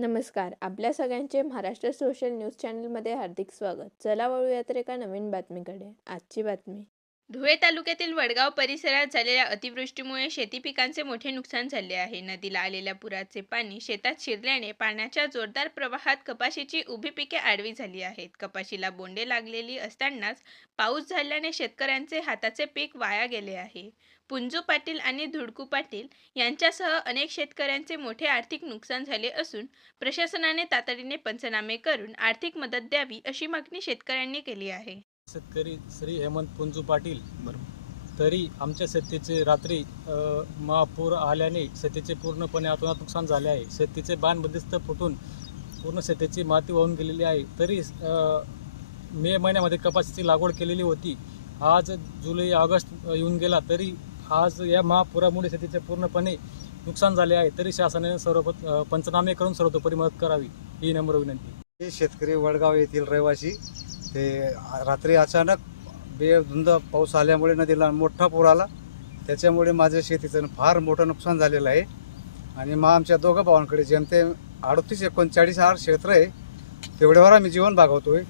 नमस्कार. आपल्या सगळ्यांचे महाराष्ट्र सोशल न्यूज चॅनलमध्ये हार्दिक स्वागत. चला वळूया तर एका नवीन बातमीकडे. आजची बातमी. धुळे तालुक्यातील वडगाव परिसरात झालेल्या अतिवृष्टीमुळे शेती पिकांचे मोठे नुकसान झाले आहे. नदीला आलेल्या पुराचे पाणी शेतात शिरल्याने पाण्याच्या जोरदार प्रवाहात कपाशीची उभी पिके आडवी झाली आहेत. कपाशीला बोंडे लागलेली असतानाच पाऊस झाल्याने शेतकऱ्यांचे हाताचे पीक वाया गेले आहे. पुंजू पाटील आणि धुडकू पाटील यांच्यासह अनेक शेतकऱ्यांचे मोठे आर्थिक नुकसान झाले असून प्रशासनाने तातडीने पंचनामे करून आर्थिक मदत द्यावी अशी मागणी शेतकऱ्यांनी केली आहे. शेतकरी श्री हेमंत पुंजू पाटील. तरी आमच्या शेतीचे रात्री महापूर आल्याने शेतीचे पूर्णपणे अतोनात नुकसान झाले आहे. शेतीचे बांध बंदिस्त फुटून पूर्ण शेतीची माती वाहून गेलेली आहे. तरी मे महिन्यामध्ये कपाशीची लागवड केलेली होती. आज जुलै ऑगस्ट येऊन गेला तरी आज या महापुरामुळे शेतीचे पूर्णपणे नुकसान झाले आहे. तरी शासनाने पंचनामे करून सर्वतोपरी मदत करावी ही नम्र विनंती. हे शेतकरी वडगाव येथील रहिवासी ते रात्री अचानक बेधुंद पाऊस आल्यामुळे नदीला मोठा पूर आला. त्याच्यामुळे माझ्या शेतीचं फार मोठं नुकसान झालेलं आहे. आणि मग आमच्या दोघं भावांकडे जेमतेम 38-39 क्षेत्र आहे. तेवढ्यावर आम्ही जीवन भागवतोय.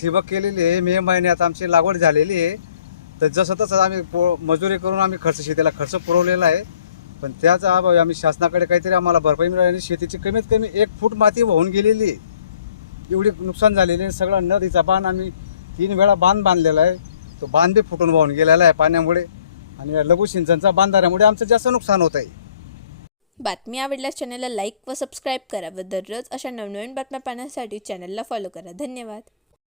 ठिबक केलेली आहे. मे महिन्यात आमची लागवड झालेली आहे. तर जसं तसं आम्ही मजुरी करून आम्ही शेतीला खर्च पुरवलेला आहे. पण त्याचा अभावी आम्ही शासनाकडे काहीतरी आम्हाला भरपाई मिळाली. आणि शेतीची कमीत कमी 1 फूट माती वाहून गेलेली आहे. एवढी नुकसान झालेली आहे. सगळा नदीचा बांध आम्ही 3 वेळा बांध बांधलेला आहे. तो बांध बी फुटून वाहून गेलेला आहे पाण्यामुळे. आणि लघु सिंचनचा बांधाऱ्यामुळे आमचं जास्त नुकसान होत आहे. बातमी आवडल्यास चॅनलला लाईक व सबस्क्राईब करा व दररोज अशा नवनवीन बातम्या पाहण्यासाठी चॅनलला फॉलो करा. धन्यवाद.